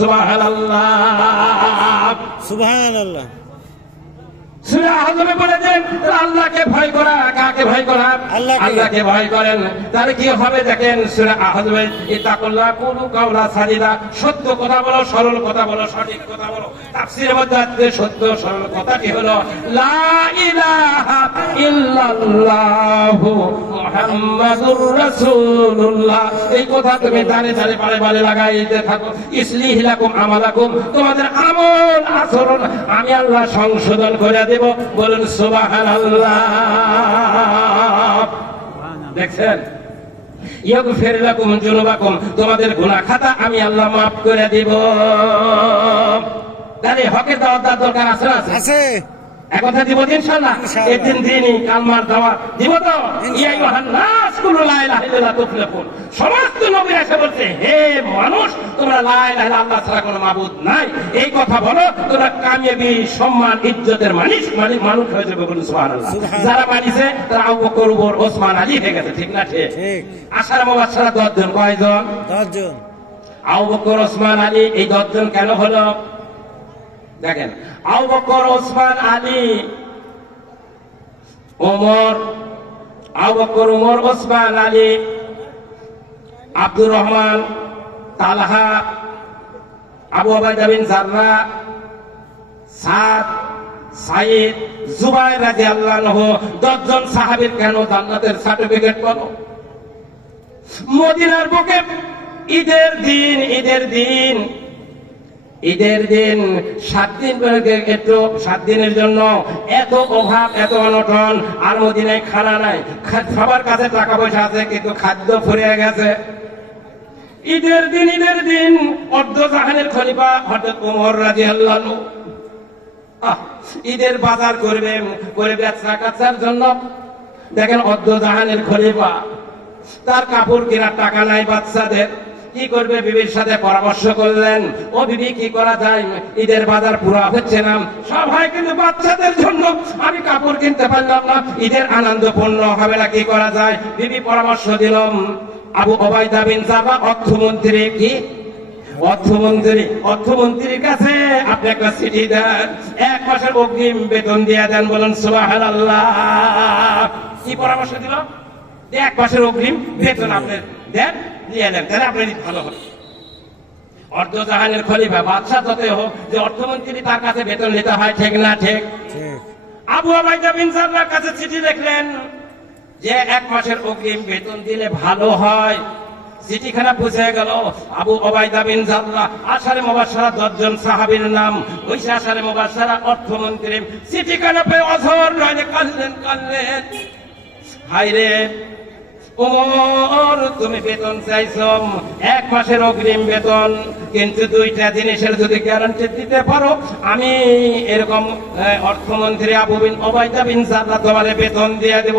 সুবহানাল্লাহ সুবহানাল্লাহ। সূরা আহজাবে বলেছেন আল্লাহকে ভয় করা, কাকে ভয় করা? আল্লাহকে ভয় করেন। তাহলে কি হবে দেখেন সূরা আহজাবে, ইত্তাকুল্লাহ কুলু কাওলা সাদিদা, সত্য কথা বলো, সরল কথা বলো, সঠিক কথা বলো। তাফসীরের মধ্যে আছে সত্য সরল কথাটি হলো লা ইলাহা ইল্লাল্লাহু মুহাম্মাদুর রাসূলুল্লাহ। এই কথা তুমি দানে দানে বারে বারে লাগাইতে থাকো। ইসলিহি লাকুম আমালাকুম, তোমাদের আমল আচরণ আমি আল্লাহ সংশোধন করে দেব। বলুন সুবহানাল্লাহ। দেখছেন, ইয়াগফির লাকুম যুনুবাকুম, তোমাদের গুনাহ খাতা আমি আল্লাহ maaf করে দেব। তাহলে হকের দাওয়াত দরকার আছে না? আছে। একথা দিব ইনশাআল্লাহ। একদিন দিনই কালমার দাওয়াত দিব তো। ইয়া আইয়ুহান নাস কুলু লা ইলাহা ইল্লাল্লাহ তুফলিহুন, সমস্ত নবী এসে বলছে হে মানুষ তোমরা লা ইলাহা ইল্লাল্লাহ, আল্লাহ ছাড়া কোনো মাবুদ নাই, এই কথা বলো, তোমরা কামিয়াবি, সম্মান, ইজ্জতের মানুষ হয়ে যাবে। বলুন সুবহানাল্লাহ। যারা মানিছে তারা আবু বকর, উমর, ওসমান, আলী হয়ে গেছে। ঠিক না? ঠিক। আশারা মুবাশশারা 10 জন। কয়জন? 10 জন। আবু বকর, ওসমান, আলী, এই 10 জন কেন হলো? দেখেন, আবু বকর, ওসমান, আলী, ওমর, আবু বকর, উমর, ওসমান, আলী, আব্দুর রহমান, তালহা, আবু উবাইদা বিন জাররাহ, সাদ, সাইদ, জুবাইর রাদিয়াল্লাহু আনহু, 10 জন সাহাবীর কেন জান্নাতের সার্টিফিকেট পাবো? মদিনার বুকে ঈদের দিন 7 দিন একটু 7 দিনের জন্য এত অভাব, এত অনটন, আর মদিনায় খানা নাই। সবার কাছে টাকা পয়সা আছে কিন্তু খাদ্য ফুরিয়ে গেছে। ঈদের দিন অর্ধজাহানের খলিফা হযরত ওমর রাদিয়াল্লাহু আনহু ঈদের বাজার করবেন, করে বেচা কাচার জন্য। দেখেন, অর্ধজাহানের খলিফা, তার কাপড় কেনার টাকা নাই বাচ্চাদের, কি করবে? বিবির সাথে পরামর্শ করলেন, ও বিবি কি করা যায়, ঈদের বাজার পুরা হচ্ছে না, সবাই কিন্তু বাচ্চাদের জন্য আমি কাপড় কিনতে পারলাম না, ঈদের আনন্দ পূর্ণ হবে না, কি করা যায়? বিবি পরামর্শ দিলাম আবু উবাইদা বিন জাররাহ, অর্থমন্ত্রী, কি অর্থমন্ত্রীর কাছে আপনি একটা চিঠি দেন, 1 মাসের অগ্রিম বেতন দিয়ে দেন। বলুন সুবহানাল্লাহ। কি পরামর্শ দিল? 1 মাসের অগ্রিম বেতন আপনি দেন, দিয়ে নেন, তাহলে আপনার ভালো হবে। অর্ধজাহানের খলিফা, বাদশা যতই হোক, যে অর্থমন্ত্রী, তার কাছে বেতন নিতে হয়। ঠিক না? ঠিক। আবু উবাইদা বিন জাররাহর কাছে চিঠি লিখলেন যে 1 মাসের অগ্রিম বেতন দিলে ভালো হয়। চিঠিখানা পৌঁছে গেল আবু উবাইদা বিন জাররাহ, আশারে মুবাশশারা 10 জন সাহাবীর নাম, ওই আশারে মুবাশশারা অর্থমন্ত্রী। চিঠিখানা পেয়ে অঝর নয় কাঁদলেন। হায়রে ওমর, তুমি বেতন চাইছো 1 মাসের অগ্রিম বেতন, কিন্তু 2টা জিনিসের যদি গ্যারান্টি দিতে পারো, আমি এরকম অর্থমন্ত্রী আবু উবাইদা বিন জাররাহ তোমার বেতন দিয়ে দেব।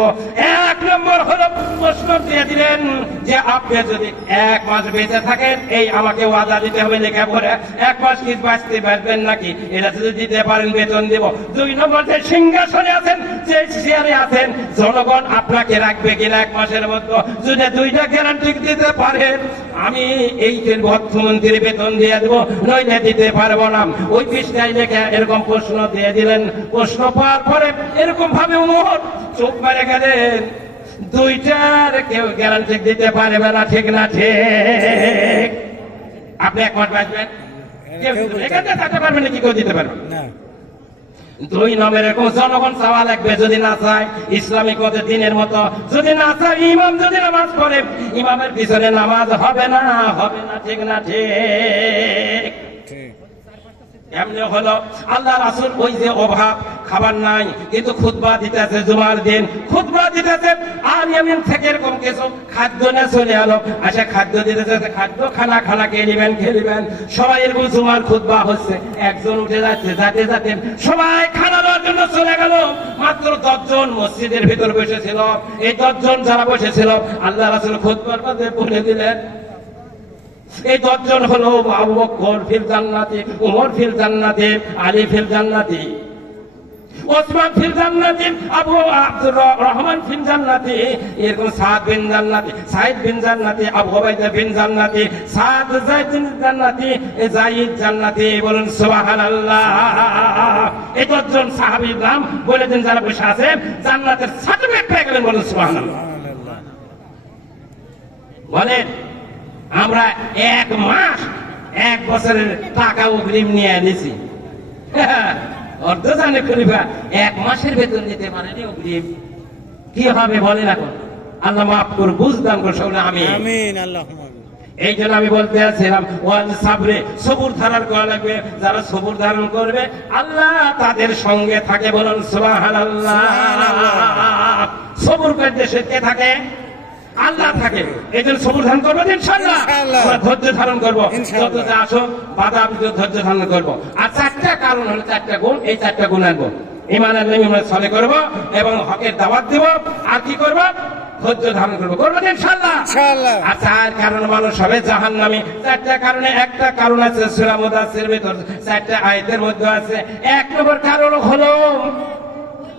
1 নম্বর হলো প্রশ্ন দিয়ে দিলেন যে আপনি যদি 1 মাস বেঁচে থাকেন, এই আমাকে ওয়াদা দিতে হবে লেখা পড়ে, 1 মাস কি বাঁচতে পারবেন নাকি, এটা যদি দিতে পারেন বেতন দেব। 2 নম্বর, যে সিংহাসনে আছেন, যে চেয়ারে আছেন, জনগণ আপনাকে রাখবে কিনা 1 মাসের মধ্যে, যদি 2টা গ্যারান্টি দিতে পারেন, আমি এই অর্থমন্ত্রী বেতন দিয়ে দেবো, নইলে দিতে পারবো না। ওই পৃষ্ঠায় লেখা এরকম প্রশ্ন দিয়ে দিলেন। প্রশ্ন পাওয়ার পরে এরকম ভাবে ওমর চোখ মেরে গেলেন, 2টার কেউ গ্যারান্টি দিতে পারবে না। ঠিক না? ঠিক। আপনি 1 মাস বাঁচবেন, কেউ এখানে থাকতে পারবেন না, কি কেউ দিতে পারবেন না। 2 নম্বর, এরকম জনগণ চাওয়া লাগবে, যদি না চায় ইসলামিক মতে দিনের মতো, যদি না চায় ইমাম যদি নামাজ পড়ে, ইমামের পিছনে নামাজ হবে না। ঠিক না? ঠিক। এমনি হলো আল্লাহ রাসূল, ওই যে অভাব, খাবার নাই, কিন্তু খুতবা দিতেছে, জুমার দিন খুতবা দিতেছে, আর ইয়ামিন থেকে এরকম কিছু খাদ্য না চলে এলো, আসে খাদ্য দিতেছে, খাদ্য খানা খেয়ে নিবেন। সবাই এরকম জুমার খুতবা হচ্ছে, একজন উঠে যাচ্ছে, যাতে সবাই খানা দেওয়ার জন্য চলে গেল। মাত্র 10 জন মসজিদের ভিতর বসেছিল। এই 10 জন যারা বসেছিল, আল্লাহ রাসূল খুতবার মধ্যে বলে দিলেন, এই 10 জন হলো আবু বকর ফিল জান্নাতি, উমর ফিল জান্নাতি, আলী ফিল জান্নাতি। ওসমান ফিল জান্নাতি, আবু আব্দুর রহমান ফিল জান্নাতি, এরকম সাদ বিন জান্নাতি, সাইদ বিন জান্নাতি, আবু উবাইদা বিন জান্নাতি, সাদ যায়েদ বিন জান্নাতি, যায়েদ জান্নাতি। বলুন সুবহানাল্লাহ। এই 10 জন সাহাবীর নাম বলে দিন যারা বসে আছে, জান্নাতের সার্টিফিকেট পেয়ে গেলেন। বলুন সুবহানাল্লাহ। বলেন আমরা 1 মাস 1 বছরের টাকা অগ্রিম নিয়ে এনেছি। অর্ধ জানে খলিফা 1 মাসের বেতন দিতে পারেনি অগ্রিম, কি হবে বলেন এখন? আল্লাহ মাফ করুন, বুঝদান করুন সকলে আমিন আমিন আল্লাহুম্মা আমিন। এই জন্য আমি বলতে যাচ্ছিলাম ওয়াল সাবরে, সবুর ধারণ করা লাগবে। যারা সবুর ধারণ করবে আল্লাহ তাদের সঙ্গে থাকে। বলুন সুবহানাল্লাহ। সবুর করতে সে কে থাকে? আল্লাহ থাকে। এই জন্য সবুর ধারণ করবো ইনশাআল্লাহ। আমরা ধৈর্য ধারণ করবো, যত যা আসো বাধা বিপদ ধৈর্য ধারণ করবো। আর 4টা কারণ হলো 4টা গুণ, এই 4টা গুণ আনবো। ঈমানের নেই আমরা ছলে করবো এবং হকের দাওয়াত দিব। আর কি করবো? ধৈর্য ধারণ করবো, করবো ইনশাআল্লাহ। আর 4 কারণ মানুষ হবে জাহান্নামী। 4টা কারণে একটা কারণ আছে সূরা মুদাসসির ভিতর 4টা আয়াতের মধ্যে আছে। 1 নম্বর কারণ হলো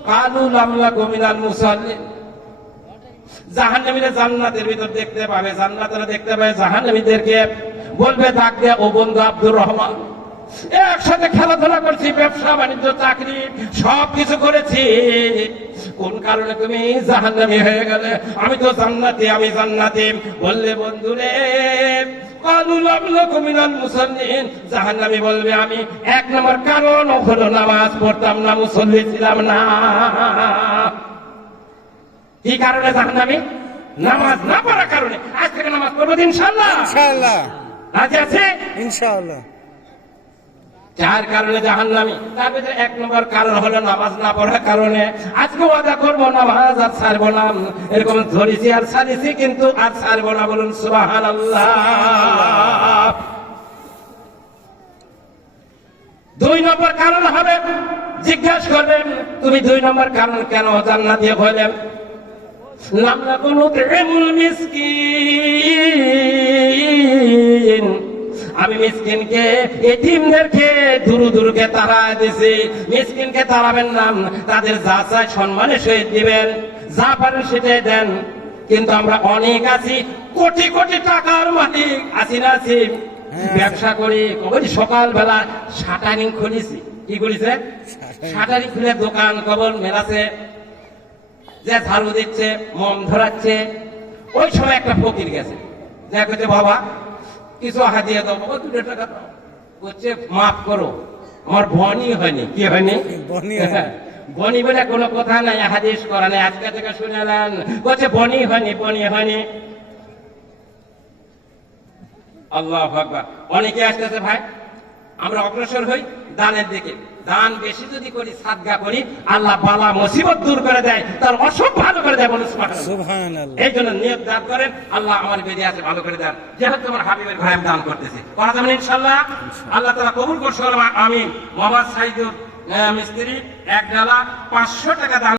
কালু লাম লাকু মিনাল মুসাল্লিন। জাহান্নামীরা জান্নাতের ভিতর দেখতে পাবে, জান্নাতেরা দেখতে পাবে জাহান্নামীদেরকে, বলবে ডাক দেয়া, ও বন্ধু আব্দুর রহমান, একসাথে খেলাধুলা করছি, ব্যবসা বাণিজ্য চাকরি সব কিছু করেছি, কোন কারণে তুমি জাহান্নামী হয়ে গেলে? আমি তো জান্নাতি, আমি জান্নাতি। বললে বন্ধুরে কালু লাম লাকু মিনাল মুসাল্লিন, জাহান্নামী বলবে আমি 1 নম্বর কারণ হলো নামাজ পড়তাম না, মুসল্লি ছিলাম না। কি কারণে জাহান্নামী? নামাজ না পড়ার কারণে। আজ থেকে নামাজ পড়বো ইনশাআল্লাহ। ইনশাআল্লাহ রাজি আছে? ইনশাআল্লাহ। 4 কারণে জাহান্নামী। তার ভিতরে 1 নম্বর কারণ হলো নামাজ না পড়ার কারণে। আজকে ওয়াদা করবো নামাজ আর ছাড়বো না, এরকম ধরেছি আর ছাড়িছি, কিন্তু আর ছাড়বো না। বলুন সুবহানাল্লাহ। 2 নম্বর কারণ হবে, জিজ্ঞাসা করবেন তুমি 2 নম্বর কারণ কেন জান্নাতি হলেন? লাম নাকু নুতইমুল মিসকিন, আমি মিসকিনকে, এতিমদেরকে দুরুদুরকে তাড়ায় দিছি। মিসকিনকে তাড়াবেন না, তাদের যা চাই সম্মানের সহিত দিবেন, যা পারেন সেটাই দেন। কিন্তু আমরা অনেক আছি, কোটি কোটি টাকার মালিক আছি না আছি, ব্যবসা করি। সকালবেলা শাটারিং খুলেছি। কি করেছে? শাটারিং খুলে দোকান কবল মেলাছে, যে ঝাড়ু দিচ্ছে, মম ধরাচ্ছে। ওই সময় একটা ফকির গেছে, দেখছে বাবা কিছু হাদিয়া দাও, বাবা 2 টাকা দাও। বলছে মাফ করো, আমার বনি হয়নি। কি হয়নি? বনি বলে কোনো কথা নাই, হাদিস করা নাই, আজকে থেকে শুনেলেন। বলছে বনি হয়নি, বনি হয়নি। আল্লাহু আকবার। অনেকে আসতেছে ভাই, আমরা অগ্রসর হই দানের দিকে। দান বেশি যদি করি, সাদগা করি, আল্লাহ বালা মুসিবত দূর করে দেয়, তার অসুখ ভালো করে দেয়। বলুন সুবহানাল্লাহ। এই জন্য নিয়ত দান করেন, আল্লাহ আমার বেদে আছে ভালো করে দেন। যেহেতু তোমার হাবিবের ঘরে আমি দান করতেছি, করা যাবেন ইনশাআল্লাহ। আল্লাহ তাআলা কবুল করুন। আমিন। মোহাম্মদ সাইদুর মিস্ত্রি 1 ডালা 500 টাকা দান